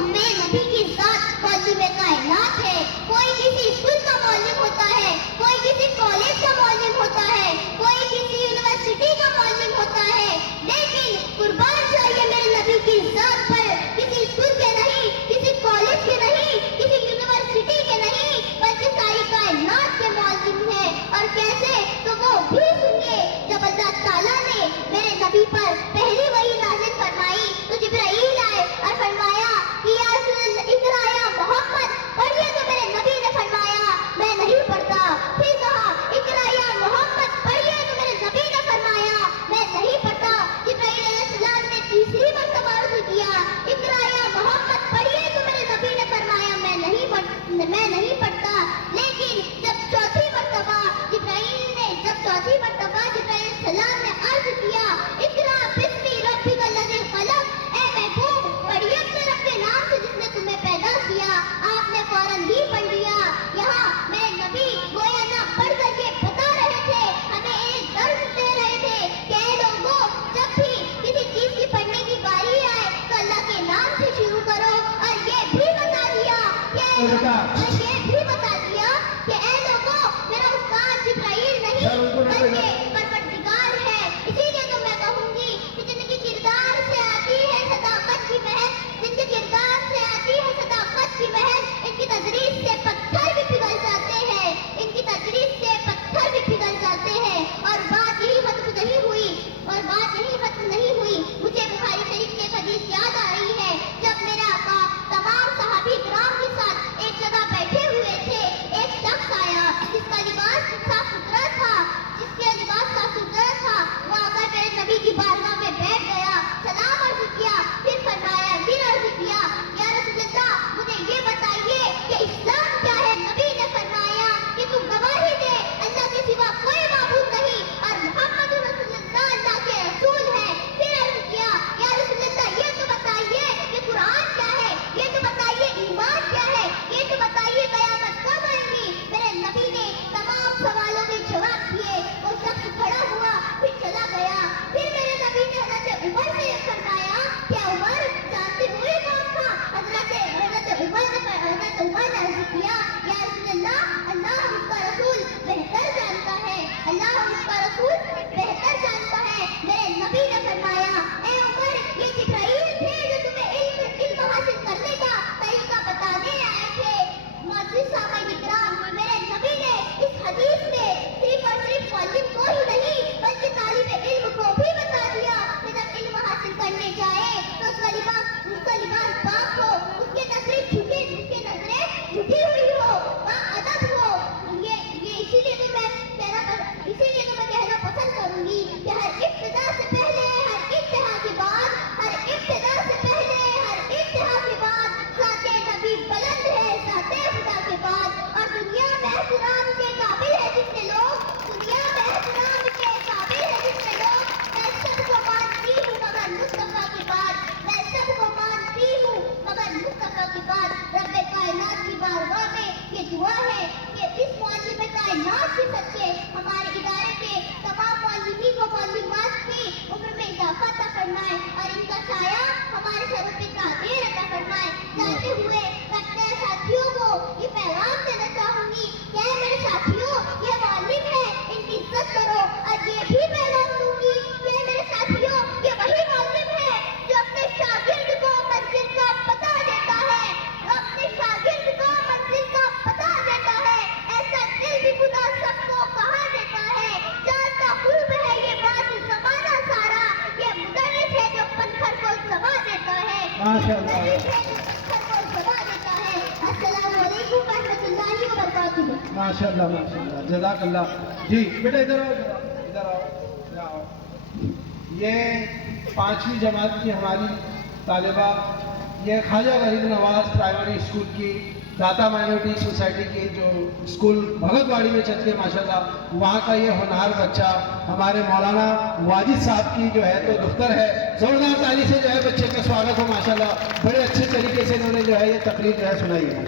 मेरे नबी की जात मौलवी कायनात है। कोई किसी स्कूल का मौलवी होता है, कोई किसी कॉलेज का मौलवी होता है, कोई किसी यूनिवर्सिटी का मौलवी होता है, लेकिन कुर्बान चाहिए मेरे नबी की जात पर किसी स्कूल के नहीं, किसी कॉलेज के नहीं, किसी यूनिवर्सिटी के नहीं, बल्कि सारी कायनात के मौलवी है। और कैसे? तो वो भी सुनिए, जब अल्लाह ताला ने मेरे नबी पर पहली वही नाज़िल फरमाई तो जिब्राईल आए और फरमाया कि या रसूल इकरा या मोहम्मद, पढ़िए। तो मेरे नबी ने फरमाया मैं नहीं पढ़ता। फिर कहा इकरा या मोहम्मद, पढ़िए। तो मेरे नबी ने फरमाया मैं नहीं पढ़ता। जिब्राईल अलैहिस्सलाम ने तीसरी मर्तबा अर्ज़ किया इकरा या मोहम्मद, पढ़िए। तो मेरे नबी ने फरमाया मैं नहीं पढ़ता। लेकिन जब चौथी मर्तबा जिब्राईल अलैहिस्सलाम ने अर्ज़ किया इकरा बिस्मि रब्बिकल लज़ी खलक़, ए महबूब पढ़िए अपने रब के नाम से जिसने तुम्हें पैदा किया, आपने फौरन ही पढ़ लिया। यहाँ मेरे नबी गोया ना पढ़ करके बता रहे थे, हमें एक दर्द दे रहे थे कि ऐ लोगों, जब भी किसी चीज की पढ़ने की बारी आए तो अल्लाह के नाम से शुरू करो। और ये भी बता दिया कि ऐ लोगों, मेरा उस्ताद जिब्राईल नहीं बल्कि परवरदिगार है। इसीलिए तो मैं कहूंगी कि जिनके किरदार से आती है सदाकत की महक, जिनके किरदार से आती है सदाकत की महक, इनकी तदरीस से पत्थर भी पिघल जाते हैं, इनकी तदरीस से पत्थर भी पिघल जाते हैं। और बात यही खत्म नहीं हुई, मुझे बुखारी शरीफ की एक हदीस याद आ रही है। जब मेरे आका तमाम सहाबी किराम के साथ एक जगह बैठे हुए थे, एक शख्स आया जिसका लिबास साफ सुथरा था, वो आकर मेरे नबी की बारगाह में बैठ गया, सलाम अर्ज़ किया, फिर अर्ज़ किया या रसूलल्लाह मुझे ये बताइए कि इस्लाम क्या है। नबी ने फरमाया कि तुम गवाही दे अल्लाह के सिवा कोई माबूद नहीं और मुहम्मद रसूलुल्लाह अल्लाह के रसूल है। फिर अर्ज़ किया या रसूलल्लाह ये तो बताइए कि कुरान क्या है, ये तो बताइए ईमान क्या है, ये तो बताइए क़यामत कब आएगी। मेरे नबी ने तमाम सवालों के जवाब दिए। वो शख्स खड़ा हुआ फिर चला गया। फिर मेरे नबी ने हज़रत उमर से फरमाया क्या उमर जानते हुए कौन था? हज़रत उमर ने अर्ज़ किया या रसूलल्लाह अल्लाह उसका रसूल बेहतर जानता है, मेरे नबी ने फरमाया ए उमर, ये जिब्राईल थे जो तुम्हें इल्म हासिल करने का तरीका बताने आए थे। मोअज़्ज़िज़ साहब इकराम, मेरे नबी ने इस हदीस में सिर्फ और सिर्फ मुअल्लिम को ही नहीं बल्कि तालिब इल्म को भी बता दिया कि जब इल्म हासिल करने जाए तो उसका लिबास पाक हो, उसकी नजरें झुकी हुई हो, अदब हो। ये इसीलिए तो मैं कहना पसंद करूंगी कि हर इब्तिदा से पहले, हर इब्तिदा के बाद ज़ाते नबी बुलंद है, ज़ाते खुदा के बाद। और दुनिया में एहतराम के काबिल है जितने लोग, मैं सबको मानती हूँ मगर मुस्तफा के बाद, रब्बे कायनात की बारगाह में ये दुआ है कि इस मौलवी कायनात के सच्चे हमारे इदारे के तमाम मौलवी को मौलूमात की उम्र में इजाफा अता फरमाए और इनका साया हमारे सरों पे कायम अता फरमाए। जाते हुए मैं अपने साथियों को ये पैगाम देना चाहूंगी कि मेरे साथियों, ये मौलवी है, इनकी इज्जत करो। और ये भी पैगाम दूंगी कि मेरे साथियों, ये वही मौलवी है जो अपने शागिर्द को मंजिल का पता देता है, ऐसा दिल भी खुदा सबको कहा देता है। जानता खुल्ब है ये बात ज़माना सारा, ये मुदर्रिस है जो पत्थर को सबा देता है। माशाअल्लाह। अस्सलामु अलैकुम व रहमतुल्लाहि व बरकातुहू। माशाअल्लाह, जज़ाकल्लाह। जी बेटा इधर आओ। ये 5वीं जमात की हमारी तालिबा, ये ख्वाजा वहीद नवाज प्राइमरी स्कूल की दाता माइनॉरिटी सोसाइटी की जो स्कूल भगतवाड़ी में चलती है माशाल्लाह, वहाँ का ये होनहार बच्चा हमारे मौलाना वाजिद साहब की जो है तो दफ्तर है। जोरदार ताली से जो है बच्चे का स्वागत हो माशाल्लाह। बड़े अच्छे तरीके से इन्होंने जो है ये तकरीर जो है सुनाई है।